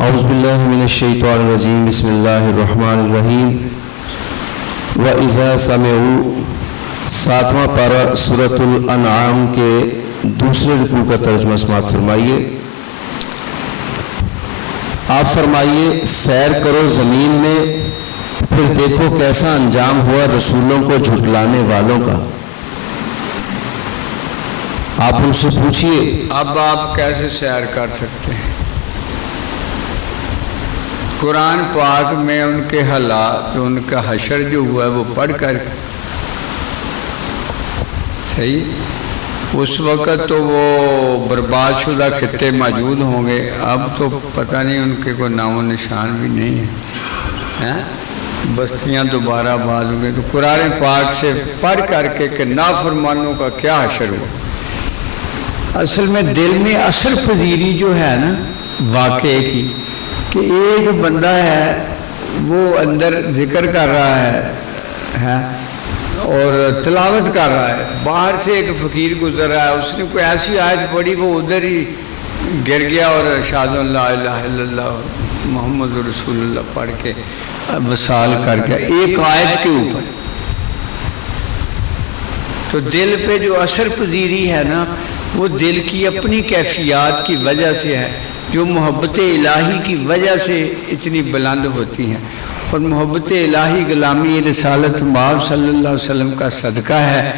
اعوذ باللہ من الشیطان الرجیم، بسم اللہ الرحمن الرحیم۔ وَإِذَا سَمِعُوا 7واں پارہ سورۃ الانعام کے دوسرے رکوع کا ترجمہ سماعت فرمائیے۔ آپ فرمائیے سیر کرو زمین میں، پھر دیکھو کیسا انجام ہوا رسولوں کو جھٹلانے والوں کا۔ آپ ان سے پوچھئے اب آپ کیسے سیر کر سکتے ہیں؟ قرآن پاک میں ان کے حالات، ان کا حشر جو ہوا ہے وہ پڑھ کر صحیح، اس وقت تو وہ برباد شدہ خطے موجود ہوں گے، اب تو پتہ نہیں ان کے کوئی نام و نشان بھی نہیں ہے، بستیاں دوبارہ آباد ہوں گے۔ تو قرآن پاک سے پڑھ کر کے کہ نافرمانوں کا کیا حشر ہوا۔ اصل میں دل میں اثر پذیری جو ہے نا واقعے کی، کہ ایک بندہ ہے وہ اندر ذکر کر رہا ہے اور تلاوت کر رہا ہے، باہر سے ایک فقیر گزر رہا ہے، اس نے کوئی ایسی آیت پڑھی وہ ادھر ہی گر گیا اور اشہد ان لا الہ الا اللہ محمد رسول اللہ پڑھ کے وصال کر گیا ایک آیت کے اوپر۔ تو دل پہ جو اثر پذیری ہے نا، وہ دل کی اپنی کیفیات کی وجہ سے ہے، جو محبت الہی کی وجہ سے اتنی بلند ہوتی ہیں، اور محبت الہی غلامی رسالت مآب صلی اللہ علیہ وسلم کا صدقہ ہے،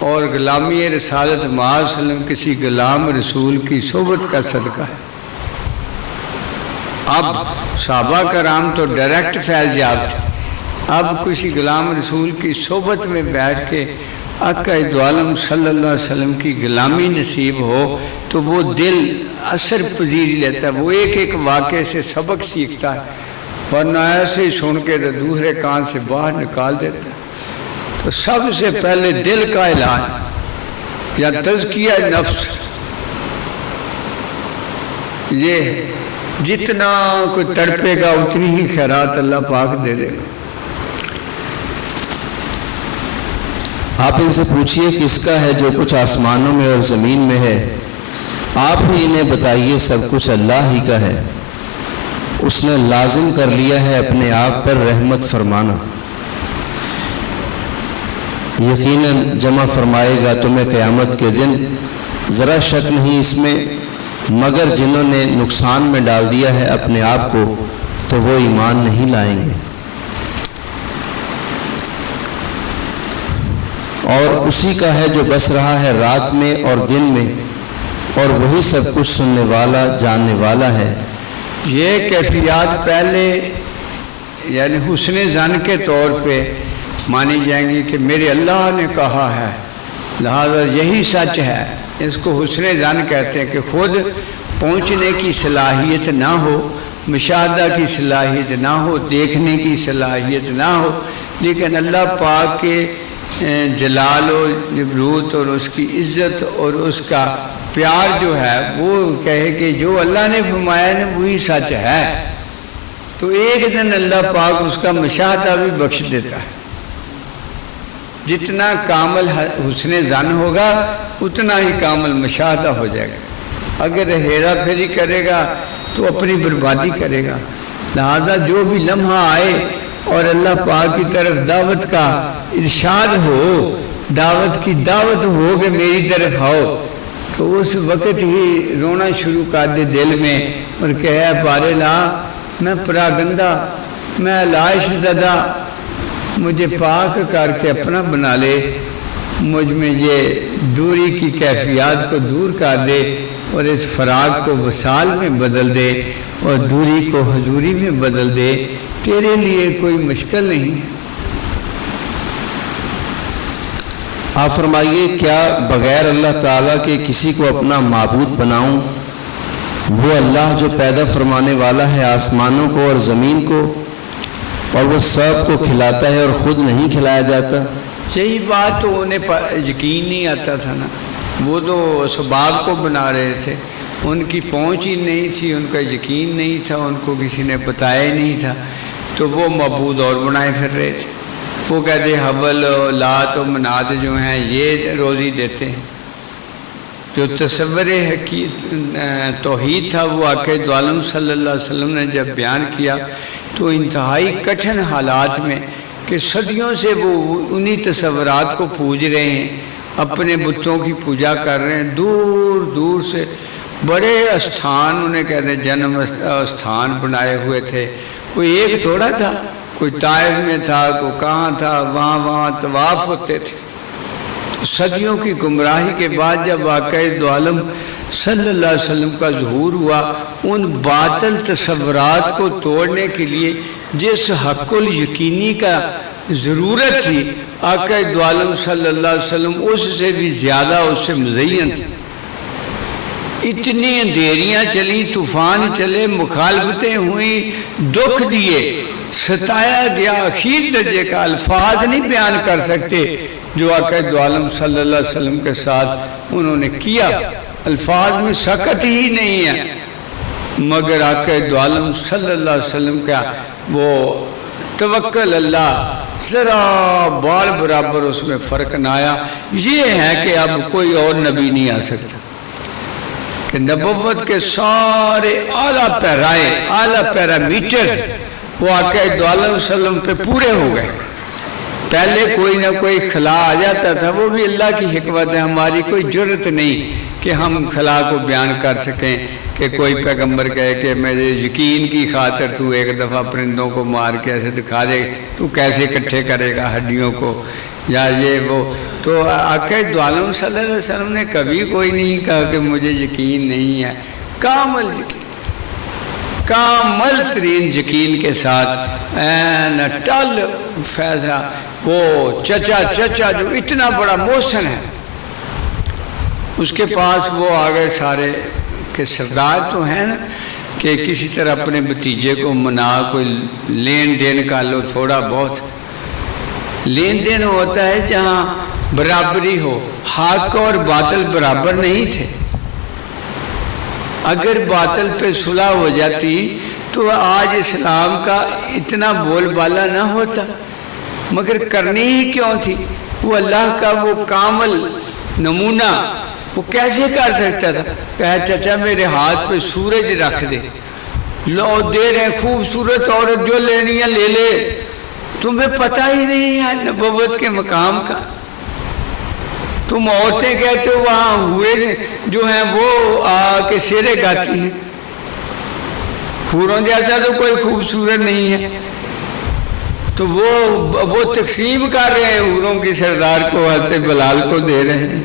اور غلامی رسالت مآب صلی اللہ علیہ وسلم کسی غلام رسول کی صحبت کا صدقہ ہے۔ اب صحابہ کرام تو ڈائریکٹ فیض یاب تھے، اب کسی غلام رسول کی صحبت میں بیٹھ کے آقا دو عالم صلی اللہ علیہ وسلم کی غلامی نصیب ہو تو وہ دل اثر پذیری لیتا ہے، وہ ایک ایک واقعے سے سبق سیکھتا ہے، ورنہ ایسے ہی سن کے دوسرے کان سے باہر نکال دیتا ہے۔ تو سب سے پہلے دل کا علاج یا تزکیہ نفس، یہ جتنا کوئی تڑپے گا اتنی ہی خیرات اللہ پاک دے دے گا۔ آپ ان سے پوچھئے کس کا ہے جو کچھ آسمانوں میں اور زمین میں ہے، آپ ہی انہیں بتائیے سب کچھ اللہ ہی کا ہے، اس نے لازم کر لیا ہے اپنے آپ پر رحمت فرمانا، یقیناً جمع فرمائے گا تمہیں قیامت کے دن، ذرا شک نہیں اس میں، مگر جنہوں نے نقصان میں ڈال دیا ہے اپنے آپ کو تو وہ ایمان نہیں لائیں گے۔ اور اسی کا ہے جو بس رہا ہے رات میں اور دن میں، اور وہی سب کچھ سننے والا جاننے والا ہے۔ یہ کیفیات پہلے یعنی حسن ظن کے طور پہ مانی جائیں گی کہ میرے اللہ نے کہا ہے لہذا یہی سچ ہے، اس کو حسن ظن کہتے ہیں، کہ خود پہنچنے کی صلاحیت نہ ہو، مشاہدہ کی صلاحیت نہ ہو، دیکھنے کی صلاحیت نہ ہو، لیکن اللہ پاک کے جلال و جبروت اور اس کی عزت اور اس کا پیار جو ہے وہ کہے کہ جو اللہ نے فرمایا ہے وہی سچ ہے، تو ایک دن اللہ پاک اس کا مشاہدہ بھی بخش دیتا ہے۔ جتنا کامل حسن ظن ہوگا اتنا ہی کامل مشاہدہ ہو جائے گا، اگر ہیرا پھیری کرے گا تو اپنی بربادی کرے گا۔ لہذا جو بھی لمحہ آئے اور اللہ پاک کی طرف دعوت کا ارشاد ہو، دعوت کی دعوت ہو کہ میری طرف آؤ، تو اس وقت ہی رونا شروع کر دے دل میں، اور کہ اے بارے لا میں پراگندہ، میں لائش زدہ، مجھے پاک کر کے اپنا بنا لے، مجھ میں یہ دوری کی کیفیات کو دور کر دے، اور اس فراق کو وصال میں بدل دے، اور دوری کو حضوری میں بدل دے، تیرے لیے کوئی مشکل نہیں ہے۔ آپ فرمائیے کیا بغیر اللہ تعالیٰ کے کسی کو اپنا معبود بناؤں؟ وہ اللہ جو پیدا فرمانے والا ہے آسمانوں کو اور زمین کو، اور وہ سب کو کھلاتا ہے اور خود نہیں کھلایا جاتا۔ یہی بات تو انہیں یقین نہیں آتا تھا نا، وہ تو اسباب کو بنا رہے تھے، ان کی پہنچ ہی نہیں تھی، ان کا یقین نہیں تھا، ان کو کسی نے بتایا ہی نہیں تھا، تو وہ معبود اور بنائے پھر رہے تھے۔ وہ کہتے حبل لات و منات جو ہیں یہ روزی دیتے ہیں، جو تصور توحید تھا وہ آقا دو عالم صلی اللہ علیہ وسلم نے جب بیان کیا تو انتہائی کٹھن حالات میں کہ صدیوں سے وہ انہی تصورات کو پوج رہے ہیں، اپنے بتوں کی پوجا کر رہے ہیں، دور دور سے بڑے استھان انہیں کہتے ہیں جنم استھان بنائے ہوئے تھے، کوئی ایک تھوڑا تھا، کوئی طائف میں تھا، کوئی کہاں تھا، وہاں طواف ہوتے تھے۔ تو صدیوں کی گمراہی کے بعد جب آقا دو عالم صلی اللہ علیہ وسلم کا ظہور ہوا، ان باطل تصورات کو توڑنے کے لیے جس حق الیقینی کا ضرورت تھی، آقا دو عالم صلی اللہ علیہ وسلم اس سے بھی زیادہ اس سے مزین تھے۔ اتنی اندھیریاں چلیں، طوفان چلے، مخالفتیں ہوئیں، دکھ دیے، ستایا گیا، اخیر درجے کا الفاظ نہیں بیان کر سکتے جو آقا دو عالم صلی اللہ علیہ وسلم کے ساتھ انہوں نے کیا، الفاظ میں سکت ہی نہیں ہے، مگر آقا دو عالم صلی اللہ علیہ وسلم کا وہ توکل اللہ ذرا بال برابر اس میں فرق نہ آیا۔ یہ ہے کہ اب کوئی اور نبی نہیں آ سکتا کہ نبوت کے سارے اعلیٰ پیرائے، اعلیٰ پیرامیٹر وہ آقا دو عالم وسلم پہ پورے ہو گئے۔ پہلے کوئی نہ کوئی خلا آ جاتا تھا، وہ بھی اللہ کی حکمت ہے، ہماری کوئی جرت نہیں کہ ہم خلا کو بیان کر سکیں کہ کوئی پیغمبر کہے کہ میرے یقین کی خاطر تو ایک دفعہ پرندوں کو مار کے ایسے دکھا دے، تو کیسے اکٹھے کرے گا ہڈیوں کو یا یہ وہ۔ تو آقا دو عالم صلی اللہ علیہ وسلم نے کبھی کوئی نہیں کہا کہ مجھے یقین نہیں ہے، کامل یقین، کامل ترین یقین کے ساتھ این ٹل فیضا وہ چچا جو اتنا بڑا محسن ہے، اس کے پاس وہ آگئے سارے کہ سردار تو ہیں نا کہ کسی طرح اپنے بھتیجے کو منا، کوئی لین دین کا لو، تھوڑا بہت لین دین ہوتا ہے جہاں برابری ہو، حق اور باطل برابر نہیں تھے۔ اگر باطل پہ صلح ہو جاتی تو آج اسلام کا اتنا بول بالا نہ ہوتا، مگر کرنی ہی کیوں تھی؟ وہ اللہ کا وہ کامل نمونہ وہ کیسے کر سکتا تھا؟ کہا چچا میرے ہاتھ پہ سورج رکھ دے، لو دے رہے خوبصورت عورت جو لینی ہے لے لے، تمہیں پتہ ہی نہیں ہے نبوت کے مقام کا۔ تم عورتیں کہتے ہو وہاں ہوئے جو ہیں وہ آ کے شعریں گاتی ہیں، حوروں جیسا تو کوئی خوبصورت نہیں ہے، تو وہ تقسیم کر رہے ہیں حوروں کی سردار کو، حضرت بلال کو دے رہے ہیں۔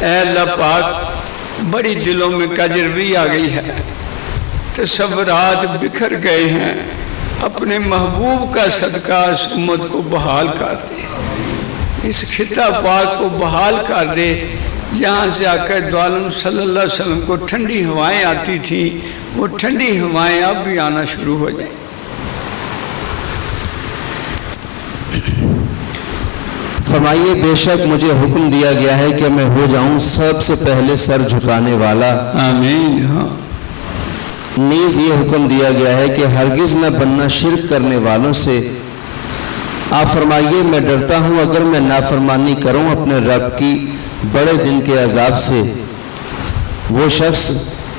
اے اللہ پاک بڑی دلوں میں کجروی آ گئی ہے، تصورات بکھر گئے ہیں، اپنے محبوب کا صدقہ اس امت کو بحال کر دے، اس خطہ پاک کو بحال کر دے جہاں سے آقا دو عالم صلی اللہ علیہ وسلم کو ٹھنڈی ہوائیں آتی تھیں، وہ ٹھنڈی ہوائیں اب بھی آنا شروع ہو جائیں۔ فرمائیے بے شک مجھے حکم دیا گیا ہے کہ میں ہو جاؤں سب سے پہلے سر جھکانے والا، آمین۔ ہاں نیز یہ حکم دیا گیا ہے کہ ہرگز نہ بننا شرک کرنے والوں سے۔ آپ فرمائیے میں ڈرتا ہوں اگر میں نافرمانی کروں اپنے رب کی بڑے دن کے عذاب سے، وہ شخص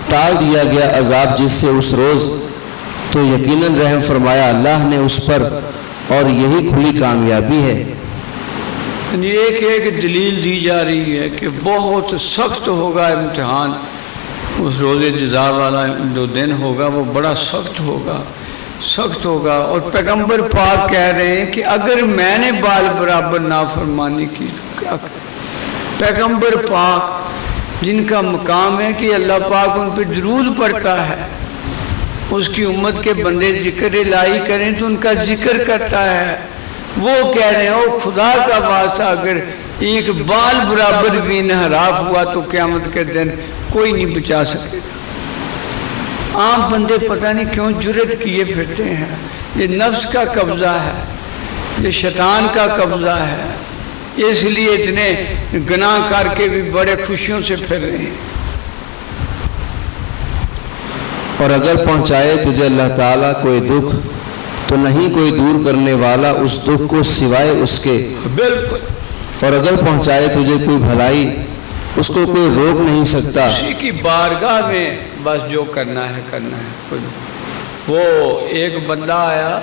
ٹال دیا گیا عذاب جس سے اس روز تو یقیناً رحم فرمایا اللہ نے اس پر، اور یہی کھلی کامیابی ہے۔ ایک ایک دلیل دی جا رہی ہے کہ بہت سخت ہوگا امتحان، اس روز جزا والا جو دن ہوگا وہ بڑا سخت ہوگا، اور پیغمبر پاک کہہ رہے ہیں کہ اگر میں نے بال برابر نافرمانی کی تو کیا کریں؟ پیغمبر پاک جن کا مقام ہے کہ اللہ پاک ان پہ درود پڑھتا ہے، اس کی امت کے بندے ذکر الہی کریں تو ان کا ذکر کرتا ہے، وہ کہہ رہے ہیں او خدا کا واسطہ اگر ایک بال برابر بھی انحراف ہوا تو قیامت کے دن کوئی نہیں بچا سکے گا۔ عام بندے پتہ نہیں کیوں جرت کیے پھرتے ہیں، یہ نفس کا قبضہ ہے، یہ شیطان کا قبضہ ہے، اس لیے اتنے گناہ کر کے بھی بڑے خوشیوں سے پھر رہے ہیں۔ اور اگر پہنچائے تجھے اللہ تعالیٰ کوئی دکھ تو نہیں کوئی دور کرنے والا اس دکھ کو سوائے اس کے، بالکل۔ اور اگر پہنچائے تجھے کوئی بھلائی اس کو کوئی روک نہیں سکتا۔ اسی کی بارگاہ میں بس جو کرنا ہے وہ ایک بندہ آیا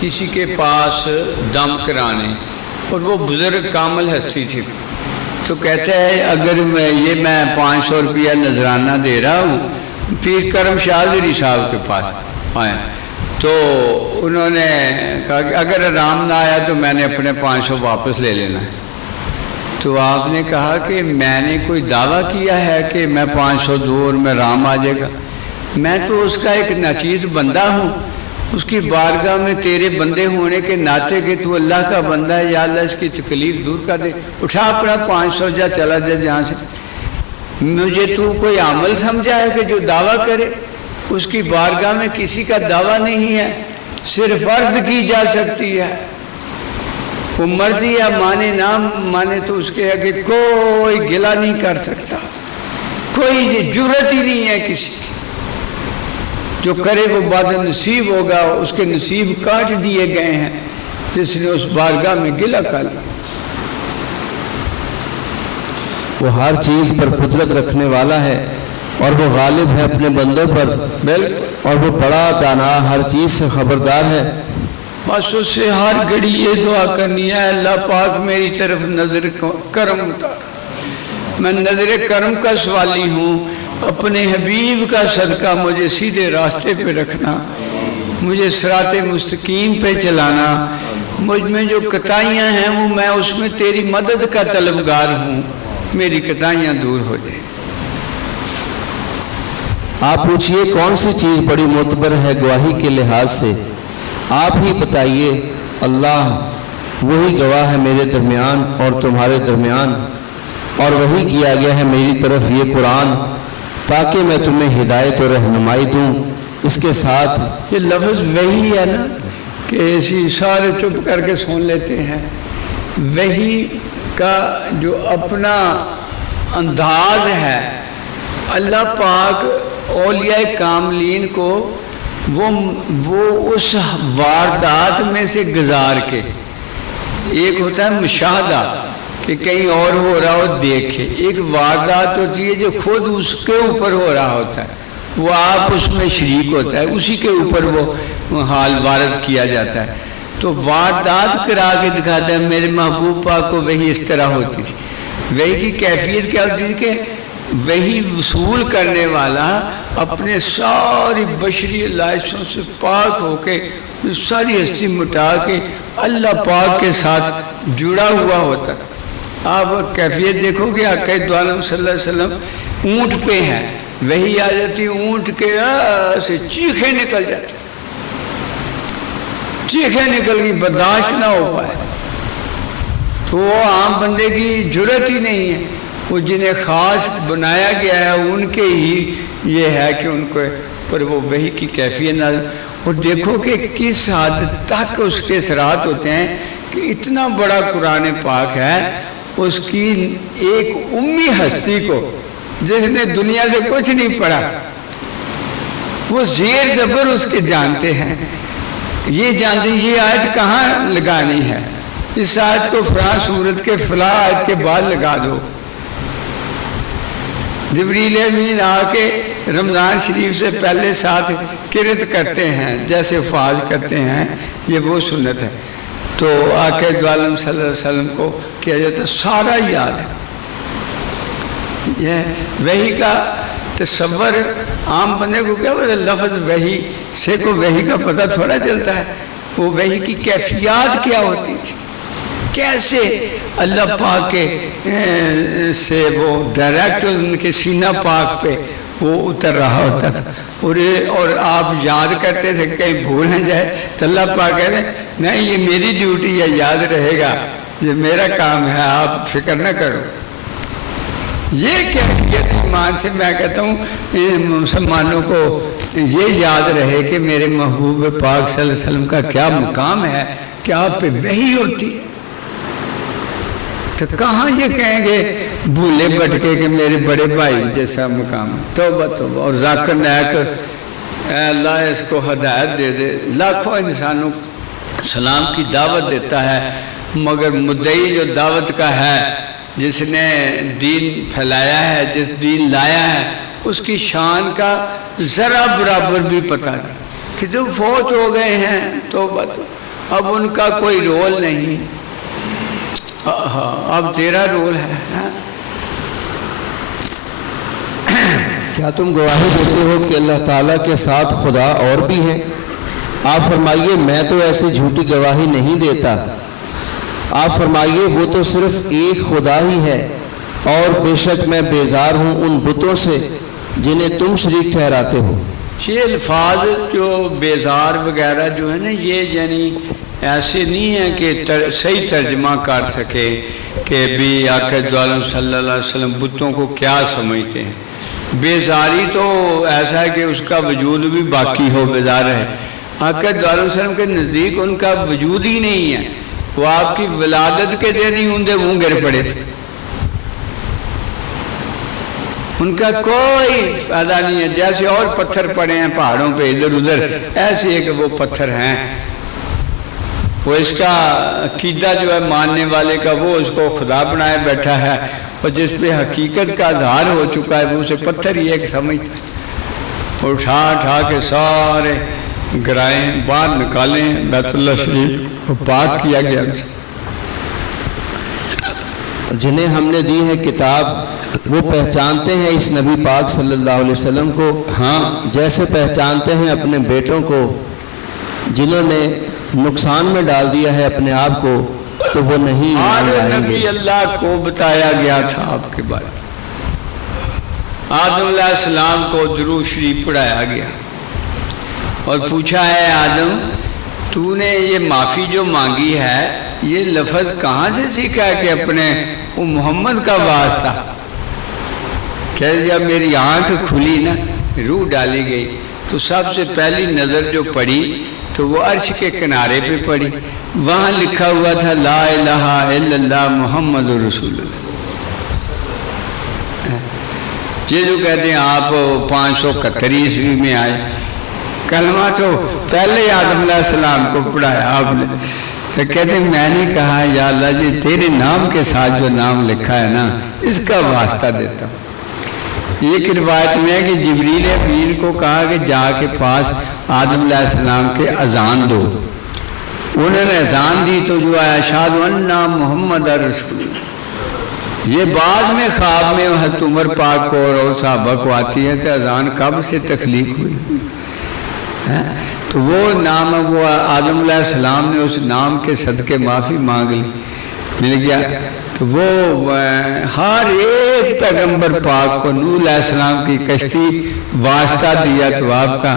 کسی کے پاس دم کرانے، اور وہ بزرگ کامل ہستی تھی، تو کہتا ہے اگر میں 500 روپیہ نذرانہ دے رہا ہوں، پھر کرم شاہ زری صاحب کے پاس آیا تو انہوں نے کہا کہ اگر آرام نہ آیا تو میں نے اپنے 500 واپس لے لینا ہے۔ تو آپ نے کہا کہ میں نے کوئی دعویٰ کیا ہے کہ میں 500 دوں اور میں آرام آ جائے گا؟ میں تو اس کا ایک ناچیز بندہ ہوں، اس کی بارگاہ میں تیرے بندے ہونے کے ناطے کہ تو اللہ کا بندہ ہے، یا اللہ اس کی تکلیف دور کر دے، اٹھا اپنا 500 جا چلا جا جہاں سے۔ مجھے تو کوئی عمل سمجھا ہے کہ جو دعویٰ کرے؟ اس کی بارگاہ میں کسی کا دعویٰ نہیں ہے، صرف عرض کی جا سکتی ہے، وہ مرضی یا مانے نہ مانے تو اس کے آگے کوئی گلہ نہیں کر سکتا، کوئی جرت ہی نہیں ہے کسی کی، جو کرے وہ بعد نصیب ہوگا، اس کے نصیب کاٹ دیے گئے ہیں جس نے اس بارگاہ میں گلہ کر لیا۔ وہ ہر چیز پر قدرت رکھنے والا ہے اور وہ غالب ہے اپنے بندوں پر، اور وہ بڑا دانا ہر چیز سے خبردار ہے۔ بس اس سے ہر گھڑی یہ دعا کرنی ہے، اللہ پاک میری طرف نظر کرم اتار، میں نظر کرم کا سوالی ہوں، اپنے حبیب کا صدقہ مجھے سیدھے راستے پہ رکھنا، مجھے صراط مستقیم پہ چلانا، مجھ میں جو قطائیاں ہیں وہ میں اس میں تیری مدد کا طلبگار ہوں، میری قطائیاں دور ہو جائیں۔ آپ پوچھئے کون سی چیز بڑی معتبر ہے گواہی کے لحاظ سے؟ آپ ہی بتائیے۔ اللہ وہی گواہ ہے میرے درمیان اور تمہارے درمیان، اور وہی کیا گیا ہے میری طرف یہ قرآن تاکہ میں تمہیں ہدایت اور رہنمائی دوں۔ اس کے ساتھ یہ لفظ وہی ہے نا کہ ایسی سارے چپ کر کے سن لیتے ہیں، وہی کا جو اپنا انداز ہے، اللہ پاک اولیاء کاملین کو وہ اس واردات میں سے گزار کے، ایک ہوتا ہے مشاہدہ کہ کہیں اور ہو رہا ہو دیکھے، ایک واردات ہوتی ہے جو خود اس کے اوپر ہو رہا ہوتا ہے، وہ آپ اس میں شریک ہوتا ہے، اسی کے اوپر وہ حال وارد کیا جاتا ہے، تو واردات کرا کے دکھاتا ہے۔ میرے محبوب پاک کو وہی اس طرح ہوتی تھی۔ وہی کی کیفیت کیا ہوتی تھی کہ وہی وصول کرنے والا اپنے ساری بشری لائشوں سے پاک ہو کے ساری ہستی مٹا کے اللہ پاک کے ساتھ جڑا ہوا ہوتا ہے۔ آپ کیفیت دیکھو کہ آقا دو عالم صلی اللہ علیہ وسلم اونٹ پہ ہیں، وہی آ جاتی اونٹ کے سے چیخیں نکل جاتی، چیخیں نکل گئی، برداشت نہ ہو پائے، تو وہ عام بندے کی جرت ہی نہیں ہے، وہ جنہیں خاص بنایا گیا ہے ان کے ہی یہ ہے کہ ان کو پر وہ وحی کی کیفیت نہ، اور دیکھو کہ کس حد تک اس کے اثرات ہوتے ہیں کہ اتنا بڑا قرآن پاک ہے، اس کی ایک امی ہستی کو جس نے دنیا سے کچھ نہیں پڑھا، وہ زیر زبر اس کے جانتے ہیں، یہ جانتے ہیں یہ آیت کہاں لگانی ہے، اس آیت کو فلاں سورت کے فلاں آیت کے بعد لگا دو۔ جبریل امین آ کے رمضان شریف سے پہلے ساتھ کرت کرتے ہیں جیسے فاض کرتے ہیں، یہ وہ سنت ہے، تو آقا دو عالم صلی اللہ علیہ وسلم کو کیا جاتا ہے، سارا یاد ہے۔ یہ وحی کا تصور عام بندے کو کیا ہوتا ہے، لفظ وحی سے کو وحی کا پتہ تھوڑا چلتا ہے، وہ وحی کی کیفیات کیا ہوتی تھی، کیسے اللہ پاک کے سے وہ ڈائریکٹ ان کے سینہ پاک پہ وہ اتر رہا ہوتا تھا، اور آپ یاد کرتے تھے کہیں بھول نہ جائے تو اللہ پاک کہتے ہیں نہیں یہ میری ڈیوٹی ہے، یاد رہے گا، یہ میرا کام ہے، آپ فکر نہ کرو۔ یہ کیفیت ایمان سے میں کہتا ہوں مسلمانوں کو یہ یاد رہے کہ میرے محبوب پاک صلی اللہ علیہ وسلم کا کیا مقام ہے کہ آپ پہ وحی ہوتی ہے، تو کہاں یہ کہیں گے بھولے بٹکے کہ میرے بڑے بھائی جیسا مقام ہے۔ توبہ توبہ۔ اور ذاکر نائک اے اللہ اس کو ہدایت دے دے، لاکھوں انسانوں سلام کی دعوت دیتا ہے، مگر مدعی جو دعوت کا ہے، جس نے دین پھیلایا ہے، جس دین لایا ہے، اس کی شان کا ذرا برابر بھی پتہ نہیں کہ جو فوت ہو گئے ہیں تو اب ان کا کوئی رول نہیں، اب تیرا رول ہے۔ کیا تم گواہی دیتے ہو کہ اللہ تعالیٰ کے ساتھ خدا اور بھی ہیں؟ آپ فرمائیے میں تو ایسی جھوٹی گواہی نہیں دیتا۔ آپ فرمائیے وہ تو صرف ایک خدا ہی ہے، اور بے شک میں بیزار ہوں ان بتوں سے جنہیں تم شریک ٹھہراتے ہو۔ یہ الفاظ جو بیزار وغیرہ جو ہے نا، یہ یعنی ایسے نہیں ہے کہ صحیح ترجمہ کر سکے کہ بھی آقا دو عالم صلی اللہ علیہ وسلم بتوں کو کیا سمجھتے ہیں۔ بیزاری تو ایسا ہے کہ اس کا وجود بھی باقی ہو، بیزار ہے۔ آقا دو عالم وسلم کے نزدیک ان کا وجود ہی نہیں ہے، وہ آپ کی ولادت کے دن ہی اندے منہ گر پڑے تھے، ان کا کوئی فائدہ نہیں ہے۔ جیسے اور پتھر پڑے ہیں پہاڑوں پہ ادھر ادھر، ایسے ہے کہ وہ پتھر ہیں، وہ اس کا عقیدہ جو ہے ماننے والے کا، وہ اس کو خدا بنائے بیٹھا ہے، اور جس پہ حقیقت کا اظہار ہو چکا ہے وہ اسے پتھر ہی ایک سمجھتا ہے۔ اٹھا کے سارے گرائیں باہر نکالیں، بیت اللہ شریف کو پاک کیا گیا۔ جنہیں ہم نے دی ہے کتاب، وہ پہچانتے ہیں اس نبی پاک صلی اللہ علیہ وسلم کو جیسے پہچانتے ہیں اپنے بیٹوں کو۔ جنہوں نے نقصان میں ڈال دیا ہے اپنے آپ کو تو وہ نہیں ایمان لائیں گے۔ نبی اللہ کو بتایا گیا تھا آپ کے بارے میں، آدم علیہ السلام کو درود شریف پڑھایا گیا اور پوچھا ہے آدم تو نے یہ معافی جو مانگی ہے یہ لفظ کہاں سے سیکھا ہے کہ اپنے وہ محمد کا واسطہ؟ کہ جب میری آنکھ کھلی نا، روح ڈالی گئی، تو سب سے پہلی نظر جو پڑی تو وہ عرش کے کنارے پہ پڑی، وہاں لکھا ہوا تھا لا الہ الا اللہ محمد رسول اللہ۔ یہ جو کہتے ہیں آپ 571 عیسوی میں آئے، کلمہ تو پہلے آدم علیہ السلام کو پڑھایا آپ نے، تو کہتے ہیں میں نے کہا یا اللہ جی تیرے نام کے ساتھ جو نام لکھا ہے نا اس کا واسطہ دیتا ہوں۔ ایک روایت میں ہے کہ جبریل امین کو کہا کہ جا کے پاس آدم علیہ السلام کے اذان دو، انہوں نے اذان دی تو جو ہے اشہد ان محمد رسول اللہ۔ یہ بعد میں خواب میں حضرت عمر پاک کو اور صحابہ کو آتی ہے کہ اذان کب سے تخلیق ہوئی، تو وہ نام وہ آدم علیہ السلام نے اس نام کے صدقے معافی مانگ لی، مل گیا۔ تو وہ ہر ایک پیغمبر پاک کو نوح علیہ السلام کی کشتی واسطہ دیا، تو آپ کا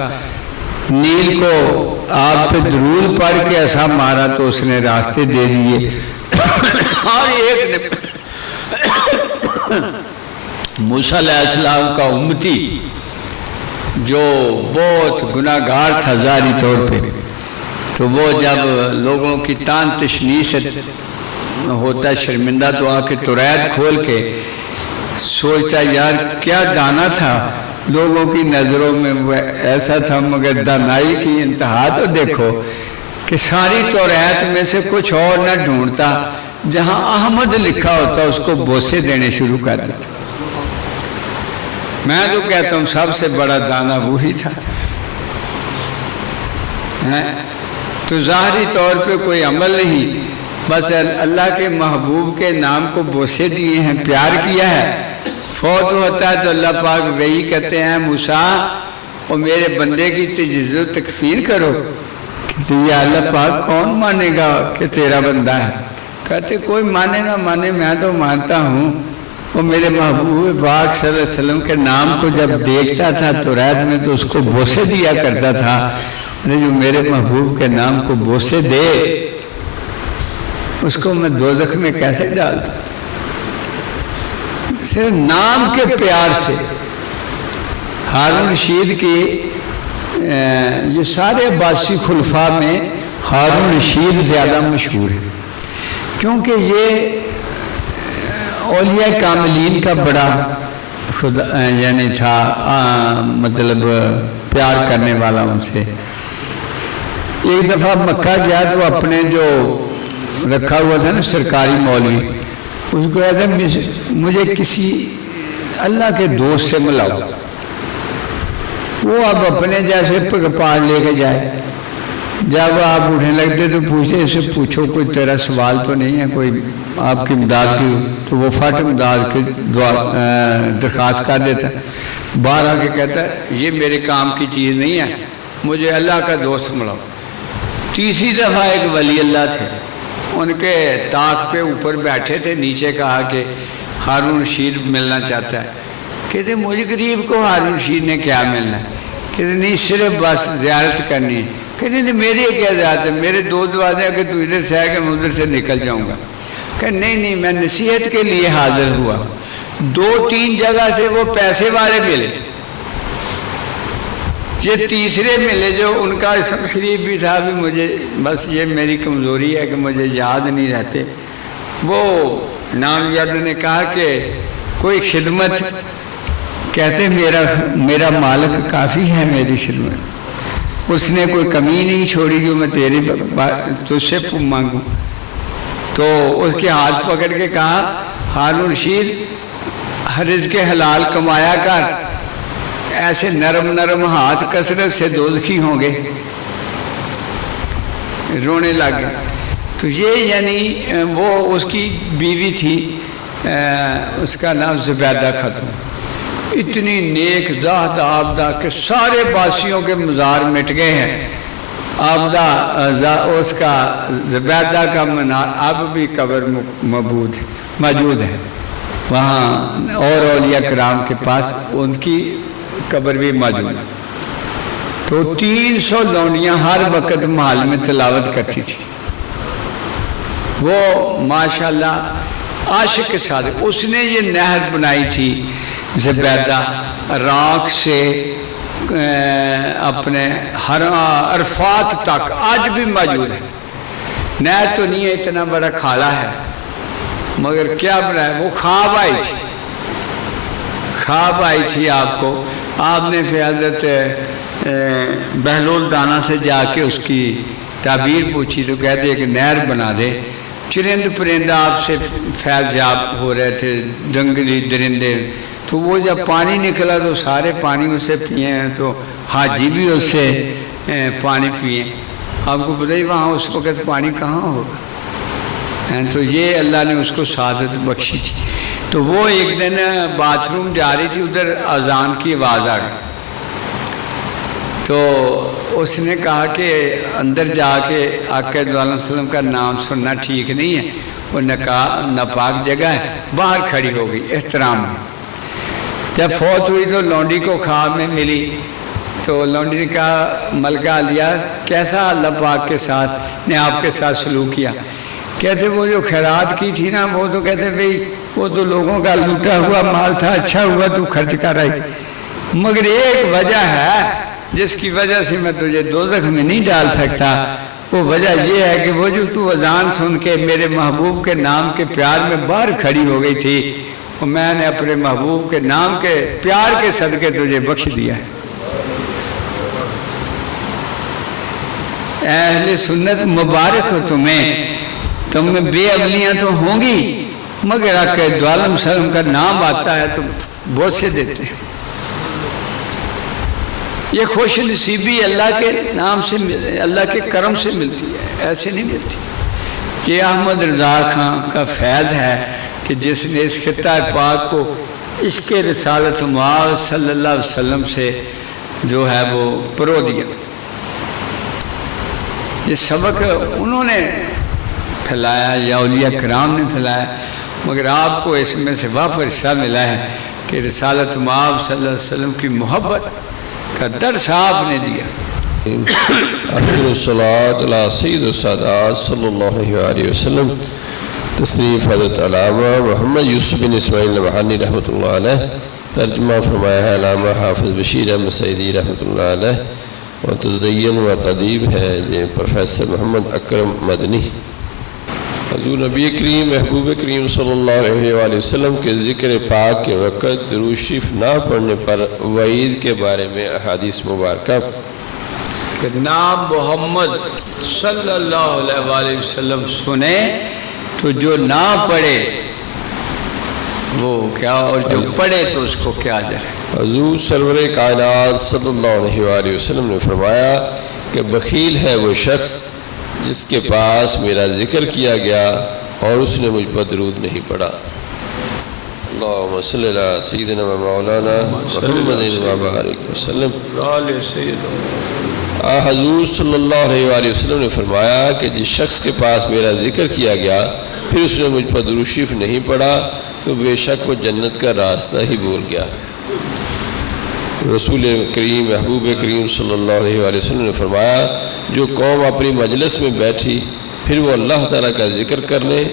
نیل کو آپ پہ درود پڑھ کے ایسا مارا تو اس نے راستے دے دیے۔ اور ایک نے موسیٰ علیہ السلام کا امتی جو بہت گناہگار تھا ظاہری طور پہ، تو وہ جب لوگوں کی تان تشنیع سے ہوتا ہے شرمندہ تو آ کے توریت کھول کے سوچتا یار کیا دانا تھا، لوگوں کی نظروں میں وہ ایسا تھا، مگر دانائی کی انتہا تو دیکھو کہ ساری توریت میں سے کچھ اور نہ ڈھونڈتا، جہاں احمد لکھا ہوتا اس کو بوسے دینے شروع کر دیتا۔ میں تو کہتا ہوں سب سے بڑا دانا وہی تھا۔ تو ظاہری طور پہ کوئی عمل نہیں، بس اللہ کے محبوب کے نام کو بوسے دیے ہیں، پیار کیا ہے۔ فوت ہوتا ہے تو اللہ پاک وہی کہتے ہیں موسیٰ اور میرے بندے کی تجزیہ و تکفیر کرو، کہتے یا اللہ پاک کون مانے گا کہ تیرا بندہ ہے؟ کہتے کوئی مانے نہ مانے میں تو مانتا ہوں۔ وہ میرے محبوب پاک صلی اللہ علیہ وسلم کے نام کو جب دیکھتا تھا تو رات میں تو اس کو بوسے دیا کرتا تھا، جو میرے محبوب کے نام کو بوسے دے اس کو میں دوزخ میں کیسے ڈالتا؟ صرف نام کے پیار سے۔ ہارون رشید کی یہ سارے عباسی خلفاء میں ہارون رشید زیادہ مشہور ہے، کیونکہ یہ اولیاء کاملین کا بڑا خدا یعنی تھا، مطلب پیار کرنے والا ان سے۔ ایک دفعہ مکہ گیا تو اپنے جو رکھا ہوا تھا نا سرکاری مولوی، اس کو کہا تھا مجھے کسی اللہ کے دوست سے ملاؤ، وہ اب اپنے جیسے پاس لے کے جائے، جب آپ اٹھنے لگتے تو پوچھتے اسے پوچھو کوئی تیرا سوال تو نہیں ہے، کوئی آپ کی امداد کی، تو وہ فٹ امداد کی درخواست کر دیتا ہے، باہر آ کے کہتا ہے یہ میرے کام کی چیز نہیں ہے، مجھے اللہ کا دوست ملاؤ۔ تیسری دفعہ ایک ولی اللہ تھے، ان کے طاق پہ اوپر بیٹھے تھے، نیچے کہا کہ ہارون رشید ملنا چاہتا ہے، کہتے مجھے غریب کو ہارون رشید نے کیا ملنا ہے، کہتے نہیں صرف بس زیارت کرنی ہے، کہتے نہیں میری کیا زیارت ہے، میرے دو دعائیں کہ تو ادھر سے ہے کہ میں ادھر سے نکل جاؤں گا، کہ نہیں میں نصیحت کے لیے حاضر ہوا۔ 2-3 جگہ سے وہ پیسے والے ملے، یہ تیسرے ملے جو ان کا اسم شریف بھی تھا، بھی مجھے بس یہ میری کمزوری ہے کہ مجھے یاد نہیں رہتے، وہ نام یاد نے کہا کہ کوئی خدمت، کہتے میرا مالک کافی ہے میری خدمت، اس نے کوئی کمی نہیں چھوڑی جو میں تجھ سے مانگوں، تو اس کے ہاتھ پکڑ کے کہا ہارون رشید رزق حلال کمایا کر، ایسے نرم ہاتھ کثرت سے دوزخی ہوں گے، رونے لگے۔ تو یہ یعنی وہ اس کی بیوی تھی، اس کا نام زبیدہ خاتون، اتنی نیک زاہد عابدہ کہ سارے باسیوں کے مزار مٹ گئے ہیں، عابدہ اس کا زبیدہ کا منار اب بھی قبر موجود ہے وہاں، اور اولیاء کرام کے پاس ان کی قبر بھی موجود ہے۔ تو 300 لونڈیاں ہر وقت محل میں تلاوت کرتی تھی، وہ ماشاءاللہ عاشق کے ساتھ اس نے یہ نہر بنائی تھی زبیدہ، راکھ سے اپنے عرفات تک آج بھی موجود ہے، نہر تو نہیں ہے، اتنا بڑا کھالا ہے، مگر کیا بنایا، وہ خواب آئی تھی آپ کو، آپ نے پھر حضرت بہلول دانا سے جا کے اس کی تعبیر پوچھی تو کہتے ہیں کہ نہر بنا دے، چرند پرندہ آپ سے فیض یاب ہو رہے تھے، جنگلی درندے، تو وہ جب پانی نکلا تو سارے پانی اس سے پیے ہیں، تو حاجی بھی اس سے پانی پیے، آپ کو پتہ ہی وہاں اس وقت پانی کہاں ہوگا، تو یہ اللہ نے اس کو سعادت بخشی تھی۔ تو وہ ایک دن باتھ روم جا رہی تھی، ادھر اذان کی آواز آ گئی، تو اس نے کہا کہ اندر جا کے آقا صلی اللہ علیہ وسلم کا نام سننا ٹھیک نہیں ہے، وہ ناپاک جگہ ہے، باہر کھڑی ہو گئی احترام میں۔ جب فوت ہوئی تو لونڈی کو خواب میں ملی، تو لونڈی نے کہا ملکہ عالیہ کیسا اللہ پاک کے ساتھ نے آپ کے ساتھ سلوک کیا، کہتے وہ جو خیرات کی تھی نا، وہ تو کہتے بھئی وہ تو لوگوں کا لوٹا ہوا مال تھا، اچھا ہوا تو خرچ کر آئی، مگر ایک وجہ ہے جس کی وجہ سے میں تجھے دوزخ میں نہیں ڈال سکتا، وہ وجہ یہ ہے کہ وہ جو تو اذان سن کے میرے محبوب کے نام کے پیار میں باہر کھڑی ہو گئی تھی، اور میں نے اپنے محبوب کے نام کے پیار کے صدقے تجھے بخش دیا ہے۔ اہل سنت مبارک ہو تم میں بے عملیاں تو ہوں گی، مگر آقا دو عالم سلم کا نام آتا ہے تو بہت سے دیتے ہیں۔ یہ خوش نصیبی اللہ کے نام سے، اللہ کے کرم سے ملتی ہے، ایسے نہیں ملتی۔ یہ احمد رضا خان کا فیض ہے کہ جس نے اس خطہ پاک کو عشق رسالت معاذ صلی اللہ علیہ وسلم سے جو ہے وہ پرو دیا۔ یہ سبق انہوں نے پھیلایا یا اولیاء کرام نے پھیلایا، مگر آپ کو اس میں سے وافر حصہ ملا ہے کہ رسالت معاذ صلی اللہ علیہ وسلم کی محبت کا درس آپ نے دیا۔ آخر الصلاة علی سید السادات صلی اللہ علیہ وسلم۔ تصریف حضرت علامہ محمد یوسف بن اسماعیل نبہانی رحمۃ اللہ علیہ، ترجمہ فرمایا ہے علامہ حافظ بشیر احمد سعیدی رحمۃ اللہ علیہ، اور تزین و تدیب ہے یہ پروفیسر محمد اکرم مدنی۔ حضور نبی کریم محبوب کریم صلی اللہ علیہ وآلہ وسلم کے ذکر پاک کے وقت درود شریف نہ پڑھنے پر وعید کے بارے میں احادیث مبارکہ۔ کہ نام محمد صلی اللہ علیہ وآلہ وسلم سنے تو جو نہ پڑھے وہ کیا، اور جو پڑھے تو اس کو کیا اجر ہے۔ حضور سرور کائنات صلی اللہ علیہ وآلہ وسلم نے فرمایا کہ بخیل ہے وہ شخص جس کے پاس میرا ذکر کیا گیا اور اس نے مجھ پر درود نہیں پڑھا۔ اللہم صلی علی سیدنا و مولانا محمد و بارک وسلم۔ حضور صلی اللہ علیہ وآلہ وسلم نے فرمایا کہ جس شخص کے پاس میرا ذکر کیا گیا پھر اس نے مجھ پر درود شریف نہیں پڑھا تو بے شک وہ جنت کا راستہ ہی بھول گیا۔ رسول کریم محبوب کریم صلی اللہ علیہ وآلہ وسلم نے فرمایا جو قوم اپنی مجلس میں بیٹھی پھر وہ اللہ تعالیٰ کا ذکر کرنے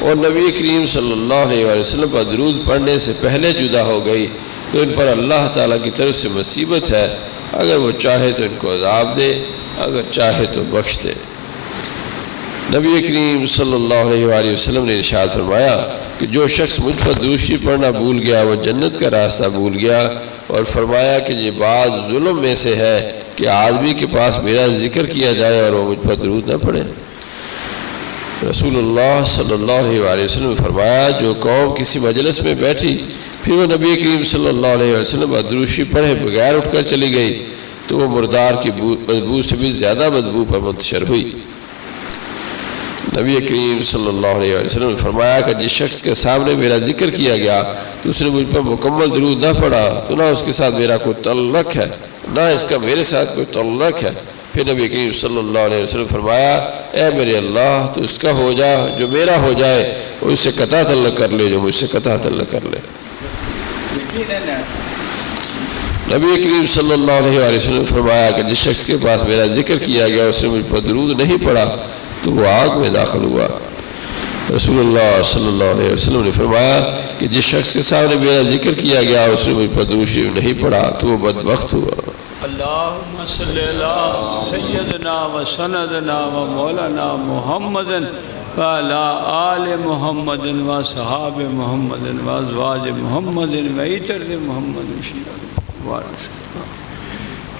اور نبی کریم صلی اللہ علیہ وآلہ وسلم پر درود پڑھنے سے پہلے جدا ہو گئی تو ان پر اللہ تعالیٰ کی طرف سے مصیبت ہے، اگر وہ چاہے تو ان کو عذاب دے، اگر چاہے تو بخش دے۔ نبی کریم صلی اللہ علیہ وآلہ وسلم نے ارشاد فرمایا کہ جو شخص مجھ پر درود شریف پڑھنا بھول گیا وہ جنت کا راستہ بھول گیا، اور فرمایا کہ یہ بات ظلم میں سے ہے کہ آدمی کے پاس میرا ذکر کیا جائے اور وہ مجھ پر درود نہ پڑھے۔ رسول اللہ صلی اللہ علیہ وآلہ وسلم نے فرمایا جو قوم کسی مجلس میں بیٹھی پھر وہ نبی کریم صلی اللہ علیہ وآلہ وسلم پر درود شریف پڑھے بغیر اٹھ کر چلی گئی تو وہ مردار کی بدبو سے بھی زیادہ بدبو پر منتشر ہوئی۔ نبی کریم صلی اللہ علیہ وآلہ وسلم نے فرمایا کہ جس شخص کے سامنے میرا ذکر کیا گیا تو اس نے مجھ پر مکمل درود نہ پڑھا تو نہ اس کے ساتھ میرا کوئی تعلق ہے نہ اس کا میرے ساتھ کوئی تعلق ہے۔ پھر نبی کریم صلی اللہ علیہ وسلم نے فرمایا اے میرے اللہ تو اس کا ہو جا جو میرا ہو جائے اور اس سے قطع تعلق کر لے جو مجھ سے قطع تعلق کر لے۔ نبی کریم صلی اللہ علیہ وآلہ وسلم نے فرمایا کہ جس شخص کے پاس میرا ذکر کیا گیا اس نے مجھ پر درود نہیں پڑھا تو وہ آگ میں داخل ہوا۔ رسول اللہ صلی اللہ علیہ وسلم نے فرمایا کہ جس شخص کے سامنے میرا ذکر کیا گیا اس نے مجھ پر درود شریف نہیں پڑھا تو وہ بدبخت ہوا۔ اللہم صلی اللہ سیدنا و سندنا و مولانا محمد و علی آل محمد و صحاب محمد و ازواج محمد و عترت محمد و